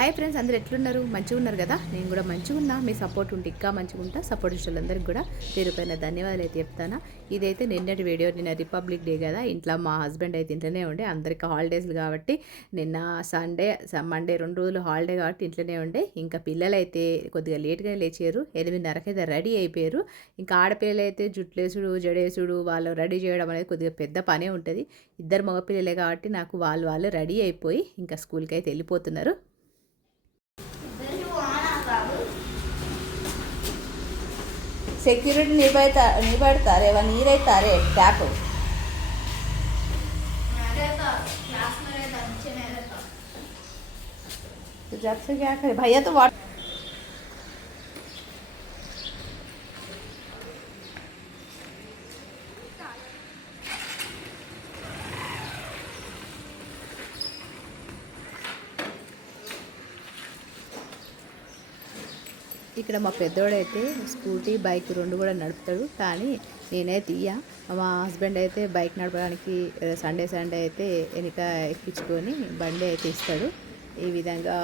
Hi friends అందరు ఎట్లున్నారు? మంచిగా ఉన్నారు కదా? నేను కూడా మంచిగా ఉన్నా మీ సపోర్ట్ ఉంటే ఇంకా మంచిగా ఉంటా సపోర్ట్ ఇచ్చే కూడా పేరు పైన ధన్యవాదాలు అయితే చెప్తాను. ఇదైతే నిన్నటి వీడియో నిన్న రిపబ్లిక్ డే కదా. ఇంట్లో మా హస్బెండ్ అయితే ఇంట్లోనే ఉండే. అందరికి హాలిడేస్ కాబట్టి నిన్న సండే మండే రెండు రోజులు హాలిడే కాబట్టి ఇంట్లోనే ఉండే. ఇంకా పిల్లలు అయితే కొద్దిగా లేట్గా లేచారు. ఎనిమిదిన్నరకైతే రెడీ అయిపోయారు. ఇంకా ఆడపిల్లలు అయితే జుట్లేసుడు జడేసుడు వాళ్ళు రెడీ చేయడం అనేది కొద్దిగా పెద్ద పనే ఉంటుంది. ఇద్దరు మగపిల్లలే కాబట్టి నాకు వాళ్ళు వాళ్ళు రెడీ అయిపోయి ఇంకా స్కూల్కి అయితే వెళ్ళిపోతున్నారు. సెక్యూరిటీ నిలబెడతా నిలబెడతారే వాళ్ళు నీరైతారే ట్యాప్ जब से क्या करे भैया तो वाट ఇక్కడ మా పెద్దోడైతే స్కూటీ బైక్ రెండు కూడా నడుపుతాడు. కానీ నేనే తీయ మా హస్బెండ్ అయితే బైక్ నడపడానికి సండే సండే అయితే వెనుక ఎక్కించుకొని బండి అయితే ఇస్తాడు. ఈ విధంగా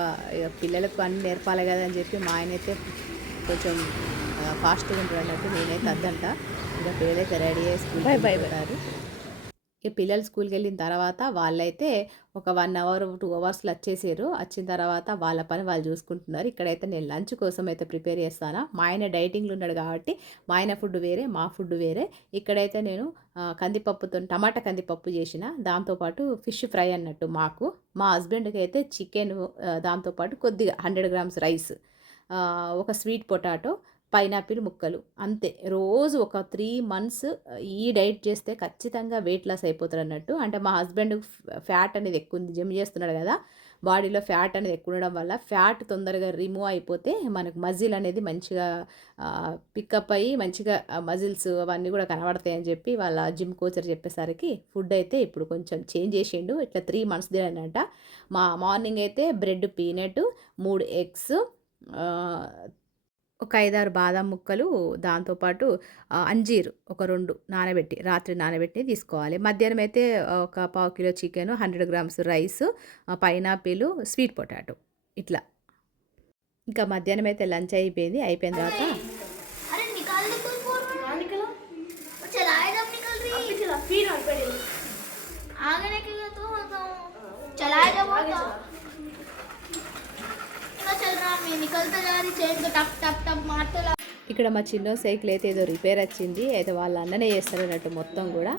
పిల్లలకు అన్ని నేర్పాలి కదా అని చెప్పి మా ఆయన అయితే కొంచెం ఫాస్ట్గా ఉంటాడు అన్నట్టు నేనైతే అద్దంట ఇక పిల్లలైతే రెడీ అయ్యి స్కూల్. పెడతారు ఇక పిల్లలు స్కూల్కి వెళ్ళిన తర్వాత వాళ్ళైతే ఒక వన్ అవర్ టూ అవర్స్లో వచ్చేసారు. వచ్చిన తర్వాత వాళ్ళ పని వాళ్ళు చూసుకుంటున్నారు. ఇక్కడైతే నేను లంచ్ కోసం అయితే ప్రిపేర్ చేస్తాను? మా ఆయన డైటింగ్లో ఉన్నాడు కాబట్టి మా ఆయన ఫుడ్ వేరే మా ఫుడ్ వేరే. ఇక్కడైతే నేను కందిపప్పుతో టమాటా కందిపప్పు చేసిన. దాంతోపాటు ఫిష్ ఫ్రై అన్నట్టు మాకు. మా హస్బెండ్కి అయితే చికెన్ దాంతోపాటు కొద్దిగా హండ్రెడ్ గ్రామ్స్ రైస్. ఒక స్వీట్ పొటాటో పైనాపిల్ ముక్కలు. అంతే. రోజు ఒక త్రీ మంత్స్ ఈ డైట్ చేస్తే ఖచ్చితంగా వెయిట్ లాస్ అయిపోతారు అన్నట్టు. అంటే మా హస్బెండ్ ఫ్యాట్ అనేది ఎక్కువ ఉంది. జిమ్ చేస్తున్నాడు కదా. బాడీలో ఫ్యాట్ అనేది ఎక్కువ ఉండడం వల్ల ఫ్యాట్ తొందరగా రిమూవ్ అయిపోతే మనకు మజిల్ అనేది మంచిగా పికప్ అయ్యి మంచిగా మజిల్స్ అవన్నీ కూడా కనబడతాయని చెప్పి వాళ్ళ జిమ్ కోచర్ చెప్పేసరికి ఫుడ్ అయితే ఇప్పుడు కొంచెం చేంజ్ చేసిండు. ఇట్లా త్రీ మంత్స్ తినట మా మార్నింగ్ అయితే బ్రెడ్ పీనట్ మూడు ఎగ్స్ ఒక ఐదారు బాదం ముక్కలు దాంతోపాటు అంజీరు ఒక రెండు నానబెట్టి రాత్రి నానబెట్టి తీసుకోవాలి. మధ్యాహ్నం అయితే ఒక పావు kilo chicken hundred grams rice pineapple sweet potato ఇట్లా. ఇంకా మధ్యాహ్నం అయితే లంచ్ అయిపోయింది. అయిపోయిన తర్వాత अरे ఇక్కడ మా చిన్న సైకిల్ అయితే ఏదో రిపేర్ వచ్చింది. అయితే వాళ్ళ అన్ననే చేస్తారు అన్నట్టు మొత్తం కూడా.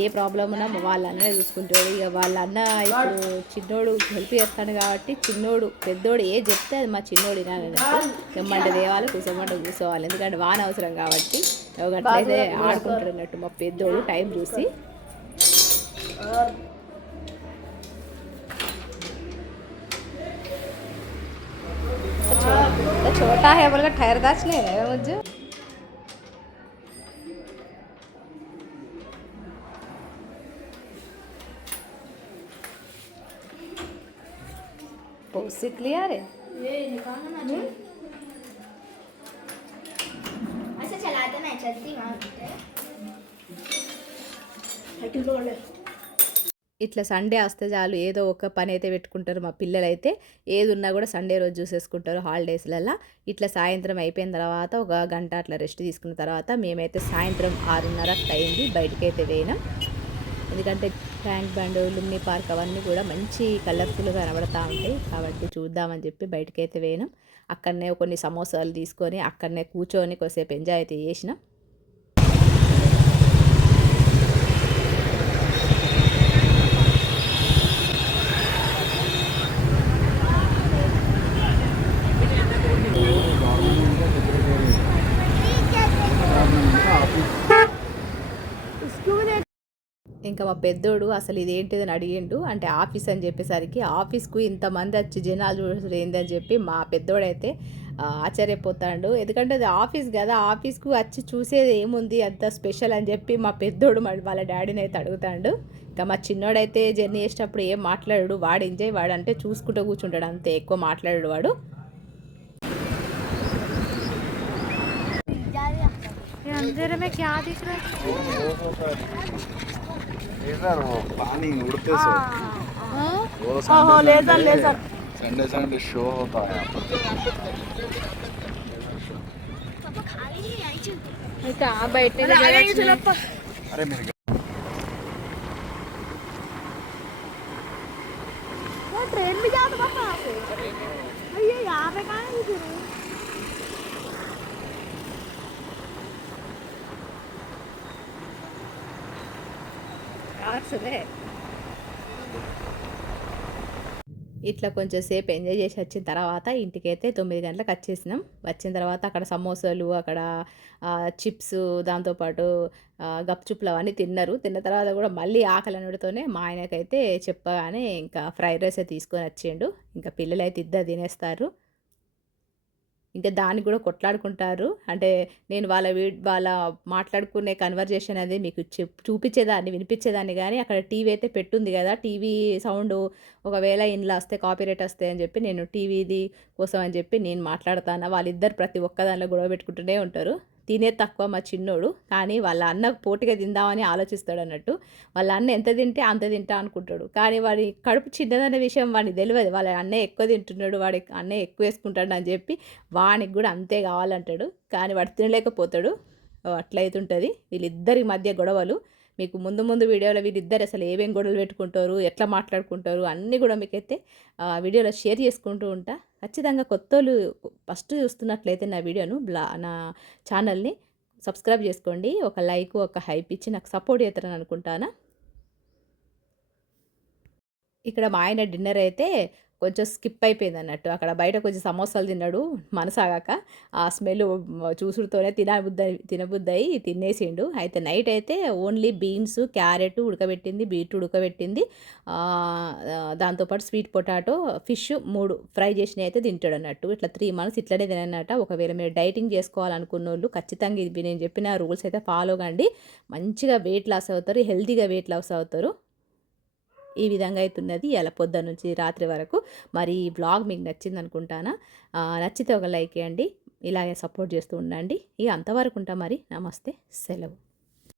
ఏ ప్రాబ్లం ఉన్నా వాళ్ళ అన్ననే చూసుకుంటాడు. ఇక వాళ్ళ అన్న ఇప్పుడు చిన్నోడు హెల్ప్ చేస్తాడు కాబట్టి చిన్నోడు పెద్దోడు ఏ చెప్తే అది మా చిన్నోడు తెమ్మంట దేవాలి కూసమంట కూర్చోవాలి ఎందుకంటే వాన అవసరం కాబట్టి అట్లయితే ఆడుకుంటారు అన్నట్టు మా పెద్దోడు టైం చూసి. तो है? बोल के ठहरदाच नहीं है मुझे बहुत सीख लिया रे? ये निकालना ना ऐसे चलाते ना चलती वहाँ ఇట్లా సండే వస్తే చాలు ఏదో ఒక పని అయితే పెట్టుకుంటారు మా పిల్లలైతే. ఏది ఉన్నా కూడా సండే రోజు చూసేసుకుంటారు హాలిడేస్లలో ఇట్లా సాయంత్రం అయిపోయిన తర్వాత ఒక గంట అట్లా రెస్ట్ తీసుకున్న తర్వాత మేమైతే సాయంత్రం ఆరున్నర అయింది బయటకైతే అయితే వేయినాం ఎందుకంటే ట్యాంక్ బండ్ లుమ్ని పార్క్ అవన్నీ కూడా మంచి కలర్ఫుల్గా కనబడతా ఉంటాయి. కాబట్టి చూద్దామని చెప్పి బయటకైతే అయితే వేయినాం అక్కడనే కొన్ని సమోసాలు తీసుకొని అక్కడనే కూర్చొని కొద్దిసేపు ఎంజాయ్ అయితే చేసినాం. ఇంకా మా పెద్దోడు అసలు ఇదేంటిదని అడిగిండు అంటే ఆఫీస్ అని చెప్పేసరికి ఆఫీస్కు ఇంతమంది వచ్చి జనాలు చూడరు ఏందని చెప్పి మా పెద్దోడైతే ఆ, ఆశ్చర్యపోతాడు ఎందుకంటే అది ఆఫీస్ కదా ఆఫీస్కు వచ్చి చూసేది ఏముంది అంత స్పెషల్ అని చెప్పి మా పెద్దోడు మరి వాళ్ళ డాడీని అయితే అడుగుతాడు ఇంకా మా చిన్నోడైతే జర్నీ చేసేటప్పుడు ఏం మాట్లాడాడు వాడు ఎంజాయ్ వాడు అంటే చూసుకుంటూ కూర్చుంటాడు అంతే ఎక్కువ మాట్లాడాడు వాడు अंधेरे में क्या दिख रहा है लेजर वो पानी उड़ते से। वो हाँ, संडे हाँ, हाँ, laser laser. Sunday Sunday show होता है यहाँ पर। अच्छा, बैठने अरे मेरे ఇట్లా కొంచెం సేపు ఎంజాయ్ చేసి వచ్చిన తర్వాత ఇంటికైతే తొమ్మిది గంటలకు వచ్చేసినాం. వచ్చిన తర్వాత అక్కడ సమోసాలు అక్కడ చిప్స్ దాంతోపాటు గప్చుప్లు అవన్నీ తిన్నారు. తిన్న తర్వాత కూడా మళ్ళీ ఆకలి అనడితోనే మా ఆయనకైతే చెప్పగానే ఇంకా ఫ్రైడ్ రైస్ తీసుకొని వచ్చిండు. ఇంకా పిల్లలు అయితే ఇద్దరు తినేస్తారు. ఇంకా దానికి కూడా కొట్లాడుకుంటారు. అంటే నేను వాళ్ళ వీ వాళ్ళ మాట్లాడుకునే కన్వర్జేషన్ అనేది మీకు చూపించేదాన్ని వినిపించేదాన్ని కానీ అక్కడ టీవీ అయితే పెట్టుంది కదా టీవీ సౌండ్ ఒకవేళ ఇంట్లో వస్తే కాపీరేట్ వస్తే అని చెప్పి నేను టీవీది కోసం అని చెప్పి నేను మాట్లాడతాను వాళ్ళిద్దరు ప్రతి ఒక్క దానిలో గొడవ పెట్టుకుంటూనే ఉంటారు. తినే తక్కువ మా చిన్నోడు కానీ వాళ్ళ అన్న పోటీగా తిందామని ఆలోచిస్తాడు అన్నట్టు వాళ్ళ అన్న ఎంత తింటే అంత తింటా అనుకుంటాడు. కానీ వాడి కడుపు చిన్నదనే విషయం వాడిని తెలియదు వాళ్ళ అన్నయ్య ఎక్కువ తింటున్నాడు వాడి అన్నయ్య ఎక్కువ వేసుకుంటాడు అని చెప్పి వానికి కూడా అంతే కావాలంటాడు. కానీ వాడు తినలేకపోతాడు. అట్లయితుంటుంది. వీళ్ళిద్దరి మధ్య గొడవలు. మీకు ముందు ముందు వీడియోలో వీరిద్దరు అసలు ఏమేమి గొడవలు పెట్టుకుంటారు ఎట్లా మాట్లాడుకుంటారు అన్నీ కూడా మీకైతే ఆ వీడియోలో షేర్ చేసుకుంటూ ఉంటా. ఖచ్చితంగా కొత్త ఫస్ట్ చూస్తున్నట్లయితే నా వీడియోను బ్లా నా ఛానల్ని సబ్స్క్రైబ్ చేసుకోండి. ఒక లైక్ ఒక హైప్ ఇచ్చి నాకు సపోర్ట్ చేస్తారని అనుకుంటానా. ఇక్కడ మా ఆయన డిన్నర్ అయితే కొంచెం స్కిప్ అయిపోయింది అన్నట్టు అక్కడ బయట కొంచెం సమోసాలు తిన్నాడు మనసాగాక ఆ స్మెల్ చూసుడుతోనే తినబుద్ద తినబుద్దయి తినేసిండు. అయితే నైట్ అయితే ఓన్లీ బీన్స్ క్యారెట్ ఉడకబెట్టింది బీట్ ఉడకబెట్టింది. దాంతోపాటు స్వీట్ పొటాటో ఫిష్ మూడు ఫ్రై చేసినవి అయితే తింటాడు అన్నట్టు ఇట్లా త్రీ మంత్స్ ఇట్లనే తినన్నట ఒకవేళ మీరు డైటింగ్ చేసుకోవాలనుకున్న వాళ్ళు ఖచ్చితంగా ఇది నేను చెప్పిన రూల్స్ అయితే ఫాలో కండి. మంచిగా వెయిట్ లాస్ అవుతారు హెల్తీగా వెయిట్ లాస్ అవుతారు. ఈ విధంగా అవుతున్నది ఇలా పొద్దున్న నుంచి రాత్రి వరకు మరి ఈ బ్లాగ్ మీకు నచ్చింది అనుకుంటానా నచ్చితే ఒక లైక్ చేయండి. ఇలాగే సపోర్ట్ చేస్తూ ఉండండి. ఇక అంతవరకు ఉంటా మరి. నమస్తే. సెలవు.